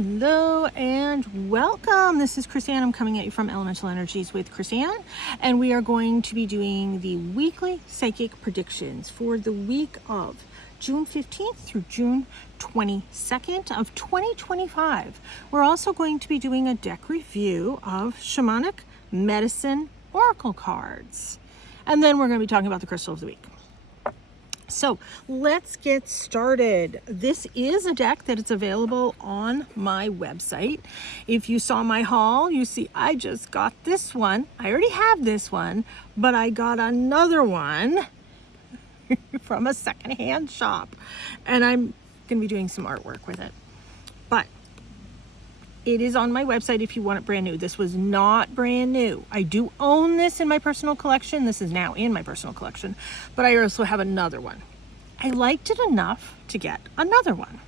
Hello and welcome. This is Chrisanne. I'm coming at you from Elemental Energies with Chrisanne, and we are going to be doing the weekly psychic predictions for the week of June 15th through June 22nd of 2025. We're also going to be doing a deck review of Shamanic Medicine Oracle Cards, and then we're going to be talking about the crystal of the week. So let's get started. This is a deck that is available on my website. If you saw my haul, you see I just got this one. I already have this one, but I got another one from a secondhand shop, and I'm going to be doing some artwork with it. But it is on my website if you want it brand new. This was not brand new. I do own this in my personal collection. This is now in my personal collection, but I also have another one. I liked it enough to get another one.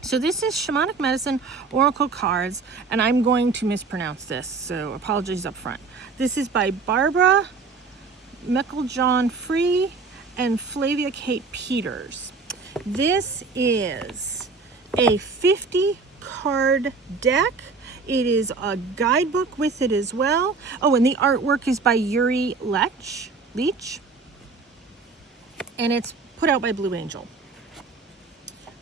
So this is Shamanic Medicine Oracle Cards, and I'm going to mispronounce this, so apologies up front. This is by Barbara Meiklejohn-Free and Flavia Kate Peters. This is a 50 card deck. It is a guidebook with it as well. Oh, and the artwork is by Yuri Leitch, and it's put out by Blue Angel.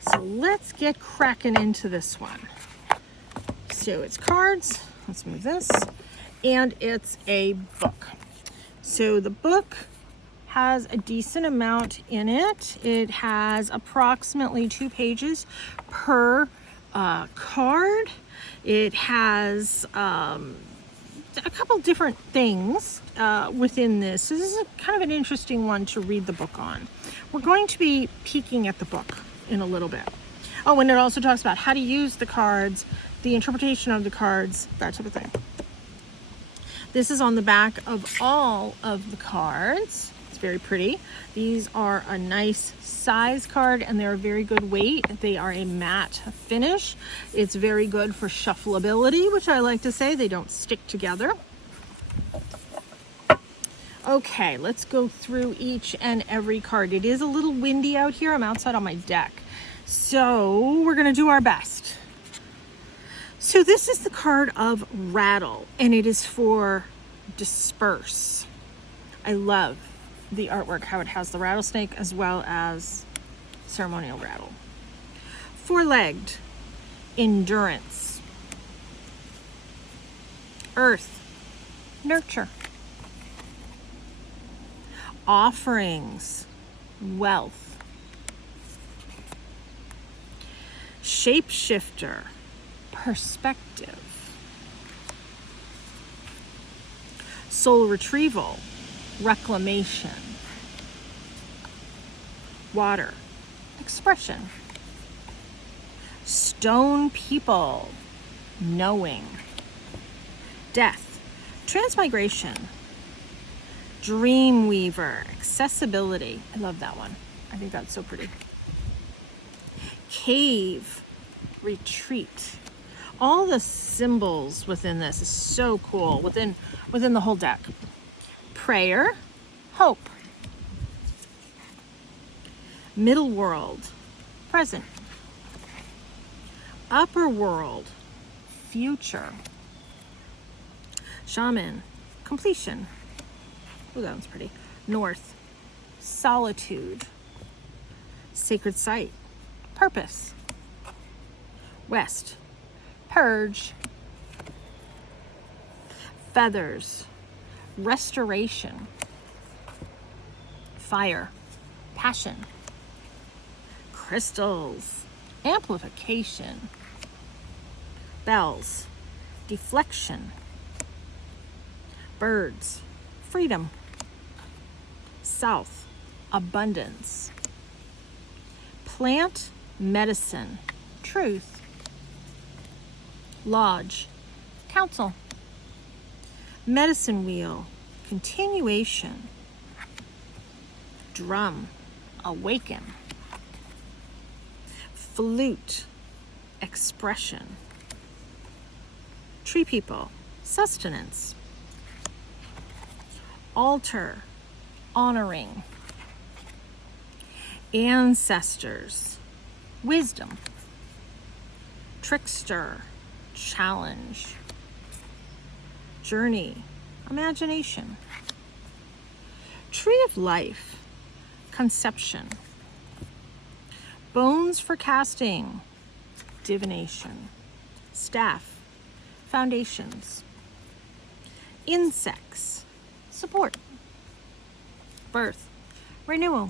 So let's get cracking into this one. So it's cards. Let's move this. And it's a book. So the book has a decent amount in it. It has approximately 2 pages per card. It has a couple different things within this. So this is kind of an interesting one to read the book on. We're going to be peeking at the book in a little bit. Oh, and it also talks about how to use the cards, the interpretation of the cards, that type of thing. This is on the back of all of the cards. It's very pretty. These are a nice size card, and they're a very good weight. They are a matte finish. It's very good for shuffleability, which I like to say. They don't stick together. Okay, let's go through each and every card. It is a little windy out here. I'm outside on my deck, so we're gonna do our best. So this is the card of Rattle, and it is for disperse. I love the artwork, how it has the rattlesnake as well as ceremonial rattle. Four-legged, endurance. Earth, nurture. Offerings, wealth. Shapeshifter, perspective. Soul retrieval, reclamation. Water, expression. Stone people, knowing. Death, transmigration. Dreamweaver, accessibility. I love that one. I think that's so pretty. Cave, retreat. All the symbols within this is so cool, within the whole deck. Prayer, hope. Middle world, present. Upper world, future. Shaman, completion. Oh, that one's pretty. North, solitude. Sacred site, purpose. West, purge. Feathers, restoration. Fire, passion. Crystals, amplification. Bells, deflection. Birds, freedom. South, abundance. Plant medicine, truth. Lodge, counsel. Medicine wheel, continuation. Drum, awaken. Flute, expression. Tree people, sustenance. Altar, honoring. Ancestors, wisdom. trickster, challenge, journey, imagination, tree of life, conception, bones for casting, divination, staff, foundations, insects, support, birth, renewal,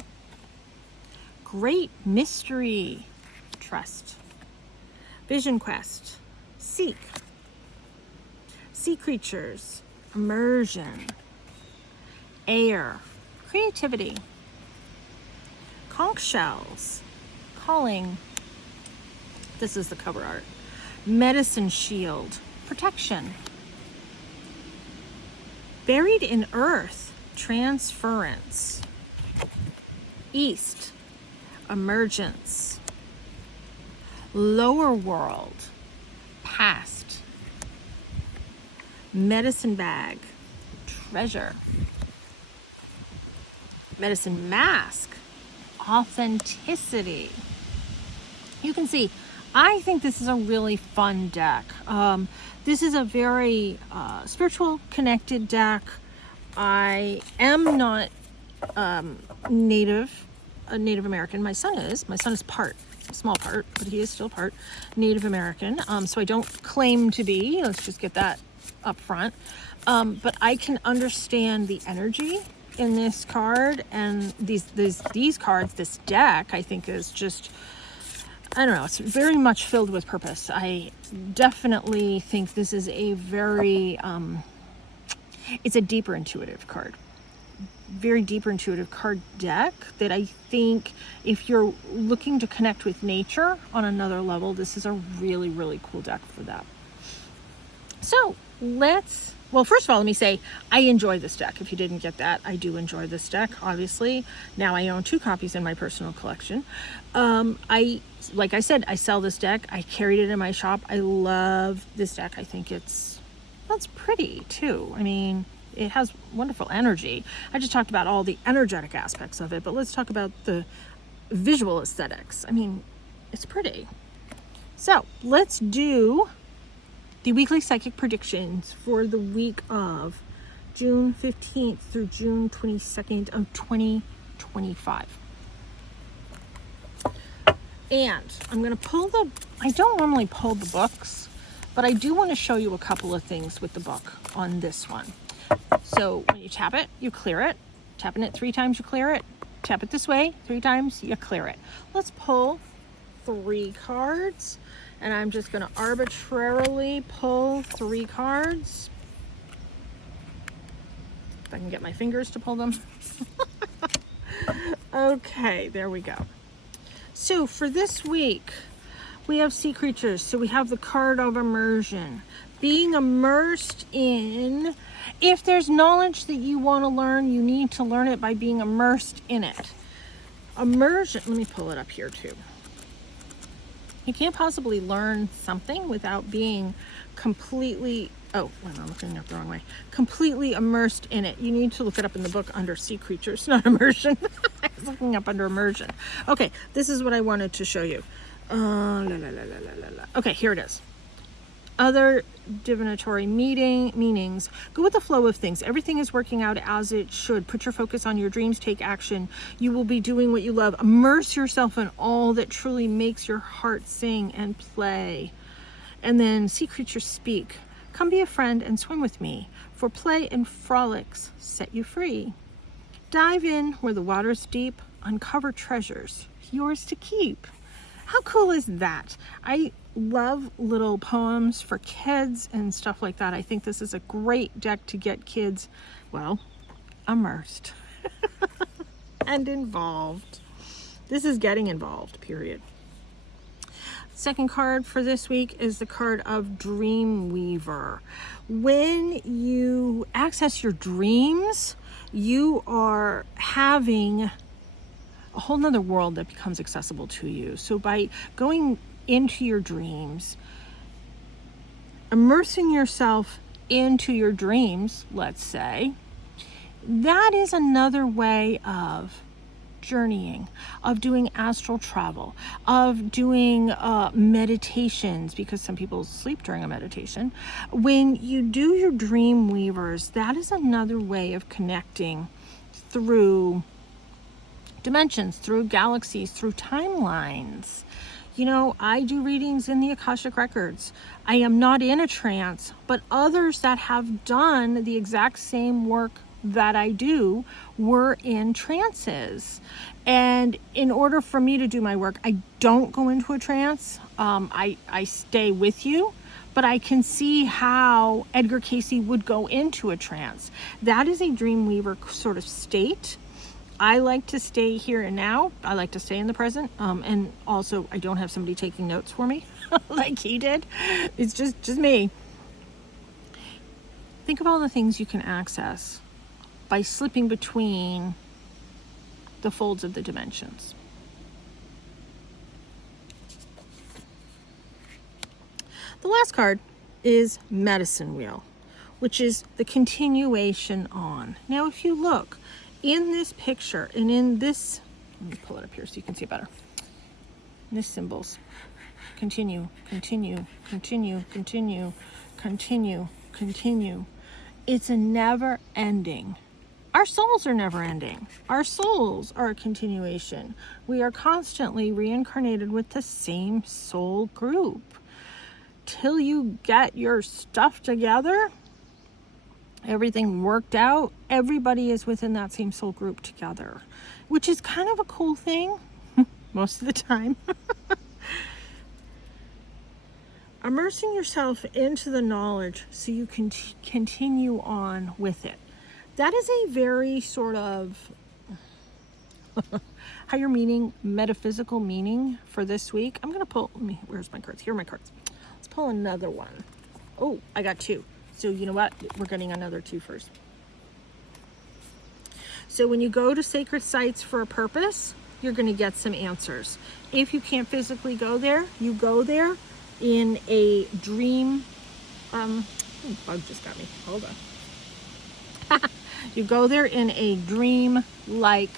great mystery, trust, vision quest, seek, sea creatures, immersion, air, creativity, conch shells, calling, this is the cover art, medicine shield, protection, buried in earth, transference, east, emergence, lower world, past, medicine bag, treasure, medicine mask, authenticity. You can see, I think this is a really fun deck. This is a very spiritual, connected deck. I am not a Native American. My son is. My son is part, a small part, but he is still part Native American. So I don't claim to be. Let's just get that up front. But I can understand the energy in this card, and these cards, this deck, I think is just, I don't know, it's very much filled with purpose. I definitely think this is a very, it's a deeper intuitive card. Very deeper intuitive card deck that I think if you're looking to connect with nature on another level, this is a really, really cool deck for that. So well, first of all, let me say, I enjoy this deck. If you didn't get that, I do enjoy this deck, obviously. Now I own 2 copies in my personal collection. Like I said, I sell this deck. I carried it in my shop. I love this deck. I think it's pretty too. I mean, it has wonderful energy. I just talked about all the energetic aspects of it, but let's talk about the visual aesthetics. I mean, it's pretty. So let's do the weekly psychic predictions for the week of June 15th through June 22nd of 2025. And I'm going to pull I don't normally pull the books, but I do want to show you a couple of things with the book on this one. So when you tap it, you clear it. Tapping it 3 times, you clear it. Tap it this way 3 times, you clear it. Let's pull 3 cards. And I'm just going to arbitrarily pull 3 cards. If I can get my fingers to pull them. Okay, there we go. So for this week, we have sea creatures. So we have the card of immersion. Being immersed in, if there's knowledge that you want to learn, you need to learn it by being immersed in it. Immersion, let me pull it up here too. You can't possibly learn something without being completely, I'm looking up the wrong way, completely immersed in it. You need to look it up in the book under sea creatures, not immersion. I was looking up under immersion. Okay, this is what I wanted to show you. Okay, here it is. Other divinatory meanings. Go with the flow of things. Everything is working out as it should. Put your focus on your dreams. Take action. You will be doing what you love. Immerse yourself in all that truly makes your heart sing and play. And then sea creatures speak. Come be a friend and swim with me, for play and frolics set you free. Dive in where the water's deep. Uncover treasures, yours to keep. How cool is that? I love little poems for kids and stuff like that. I think this is a great deck to get kids, well, immersed and involved. This is getting involved, period. Second card for this week is the card of Dreamweaver. When you access your dreams, you are having a whole nother world that becomes accessible to you. So by going into your dreams, immersing yourself into your dreams, let's say, that is another way of journeying, of doing astral travel, of doing meditations, because some people sleep during a meditation. When you do your dream weavers, that is another way of connecting through dimensions, through galaxies, through timelines. You know, I do readings in the Akashic Records. I am not in a trance, but others that have done the exact same work that I do were in trances. And in order for me to do my work, I don't go into a trance. I stay with you, but I can see how Edgar Cayce would go into a trance. That is a dreamweaver sort of state. I like to stay here and now. I like to stay in the present. And also, I don't have somebody taking notes for me like he did. It's just me. Think of all the things you can access by slipping between the folds of the dimensions. The last card is Medicine Wheel, which is the continuation on. Now, if you look in this picture and in this, let me pull it up here so you can see it better. This symbols, continue, continue, continue, continue, continue, continue. It's a never ending. Our souls are never ending. Our souls are a continuation. We are constantly reincarnated with the same soul group. Till you get your stuff together, everything worked out, everybody is within that same soul group together, which is kind of a cool thing most of the time. Immersing yourself into the knowledge so you can continue on with it. That is a very sort of higher meaning, metaphysical meaning for this week. I'm going to pull, where's my cards? Here are my cards. Let's pull another one. Oh, I got two. So you know what? We're getting another two first. So when you go to sacred sites for a purpose, you're going to get some answers. If you can't physically go there, you go there in a dream. Bug just got me. Hold on. You go there in a dream-like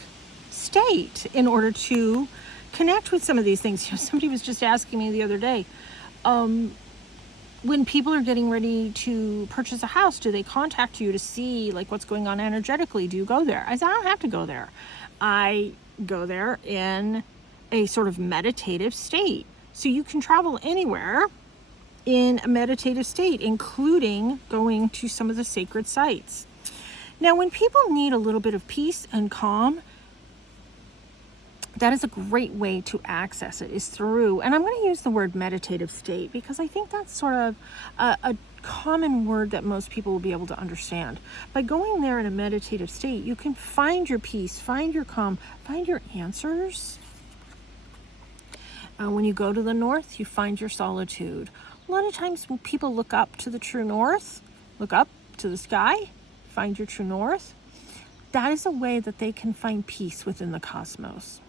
state in order to connect with some of these things. You know, somebody was just asking me the other day, when people are getting ready to purchase a house, do they contact you to see like what's going on energetically? Do you go there? I said, I don't have to go there. I go there in a sort of meditative state. So you can travel anywhere in a meditative state, including going to some of the sacred sites. Now, when people need a little bit of peace and calm, that is a great way to access it, is through, and I'm going to use the word meditative state because I think that's sort of a common word that most people will be able to understand. By going there in a meditative state, you can find your peace, find your calm, find your answers. When you go to the north, you find your solitude. A lot of times when people look up to the true north, look up to the sky, find your true north, that is a way that they can find peace within the cosmos.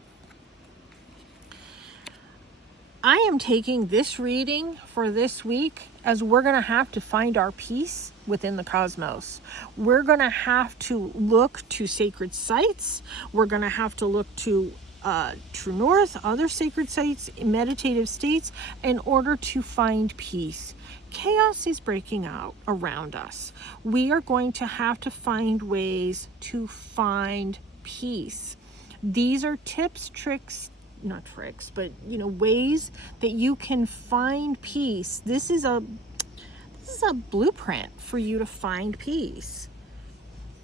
I am taking this reading for this week as we're going to have to find our peace within the cosmos. We're going to have to look to sacred sites. We're going to have to look to True North, other sacred sites, meditative states, in order to find peace. Chaos is breaking out around us. We are going to have to find ways to find peace. These are tips, tricks, not tricks, but ways that you can find peace. This is a blueprint for you to find peace.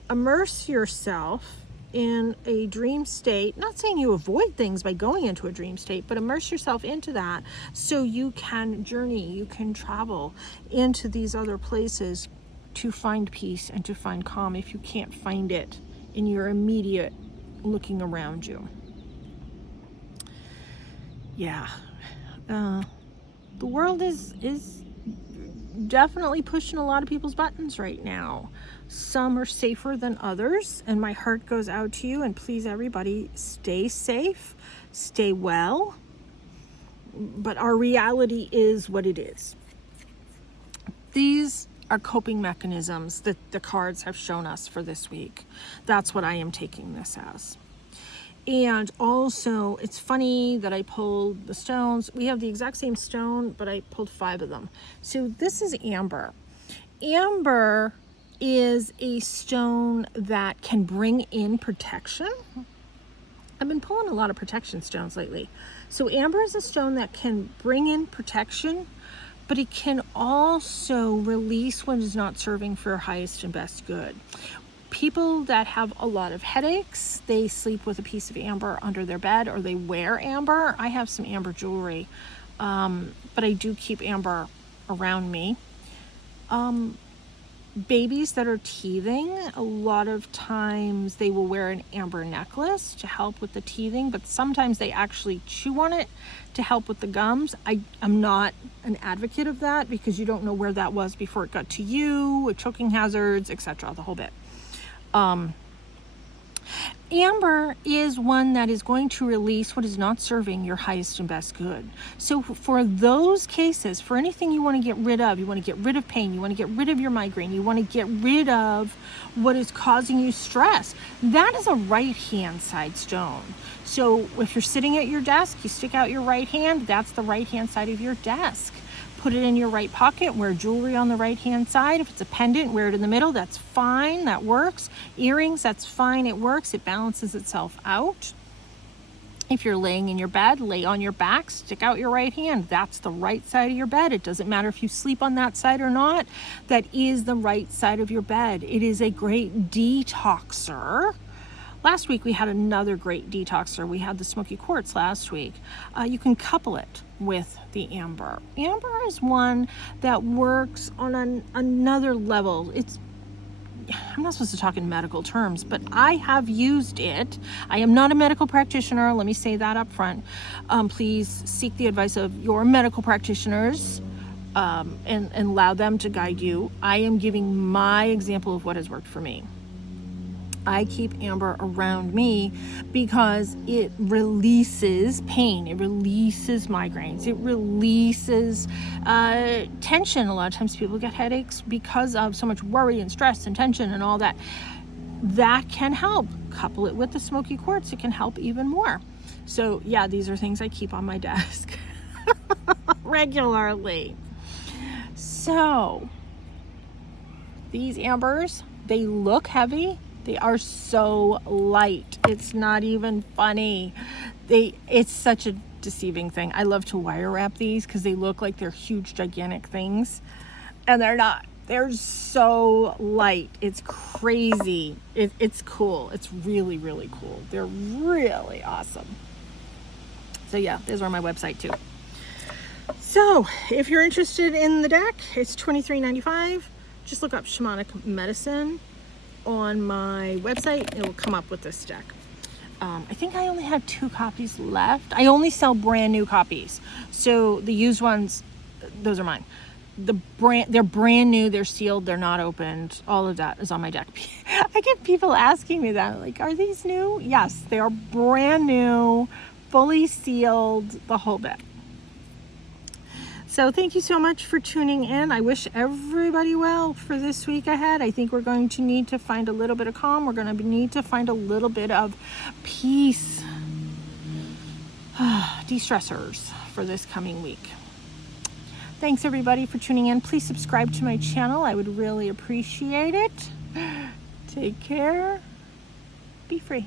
Immerse yourself in a dream state. Not saying you avoid things by going into a dream state, but immerse yourself into that so you can journey, you can travel into these other places to find peace and to find calm if you can't find it in your immediate looking around you. Yeah, the world is definitely pushing a lot of people's buttons right now. Some are safer than others, and my heart goes out to you, and please everybody stay safe, stay well, but our reality is what it is. These are coping mechanisms that the cards have shown us for this week. That's what I am taking this as. And also, it's funny that I pulled the stones. We have the exact same stone, but I pulled 5 of them. So this is amber. Amber is a stone that can bring in protection. I've been pulling a lot of protection stones lately. So amber is a stone that can bring in protection, but it can also release what is not serving for your highest and best good. People that have a lot of headaches, they sleep with a piece of amber under their bed, or they wear amber. I have some amber jewelry, but I do keep amber around me. Babies that are teething, a lot of times they will wear an amber necklace to help with the teething, but sometimes they actually chew on it to help with the gums. I'm not an advocate of that, because you don't know where that was before it got to you, with choking hazards, etc., the whole bit. Amber is one that is going to release what is not serving your highest and best good. So for those cases, for anything you want to get rid of, you want to get rid of pain, you want to get rid of your migraine, you want to get rid of what is causing you stress, that is a right hand side stone. So if you're sitting at your desk, you stick out your right hand, that's the right hand side of your desk. Put it in your right pocket, wear jewelry on the right hand side. If it's a pendant, wear it in the middle, that's fine, that works. Earrings, that's fine, it works, it balances itself out. If you're laying in your bed, lay on your back, stick out your right hand, that's the right side of your bed. It doesn't matter if you sleep on that side or not, that is the right side of your bed. It is a great detoxer. Last week we had another great detoxer. We had the smoky quartz last week. You can couple it with the amber. Amber is one that works on another level. I'm not supposed to talk in medical terms, but I have used it. I am not a medical practitioner. Let me say that up front. Please seek the advice of your medical practitioners and allow them to guide you. I am giving my example of what has worked for me. I keep amber around me because it releases pain, it releases migraines, it releases tension. A lot of times people get headaches because of so much worry and stress and tension and all that. That can help. Couple it with the smoky quartz, it can help even more. So yeah, these are things I keep on my desk regularly. So these ambers, they look heavy. They are so light. It's not even funny. It's such a deceiving thing. I love to wire wrap these because they look like they're huge, gigantic things. And they're not. They're so light. It's crazy. It's cool. It's really, really cool. They're really awesome. So yeah, those are on my website too. So if you're interested in the deck, it's $23.95. Just look up Shamanic Medicine on my website. It will come up with this deck. I think I only have 2 copies left. I only sell brand new copies, so the used ones, those are mine. They're brand new, they're sealed, they're not opened. All of that is on my deck. I get people asking me that, like, are these new? Yes, they are brand new, fully sealed, the whole bit. So thank you so much for tuning in. I wish everybody well for this week ahead. I think we're going to need to find a little bit of calm. We're going to need to find a little bit of peace, de-stressors for this coming week. Thanks everybody for tuning in. Please subscribe to my channel. I would really appreciate it. Take care. Be free.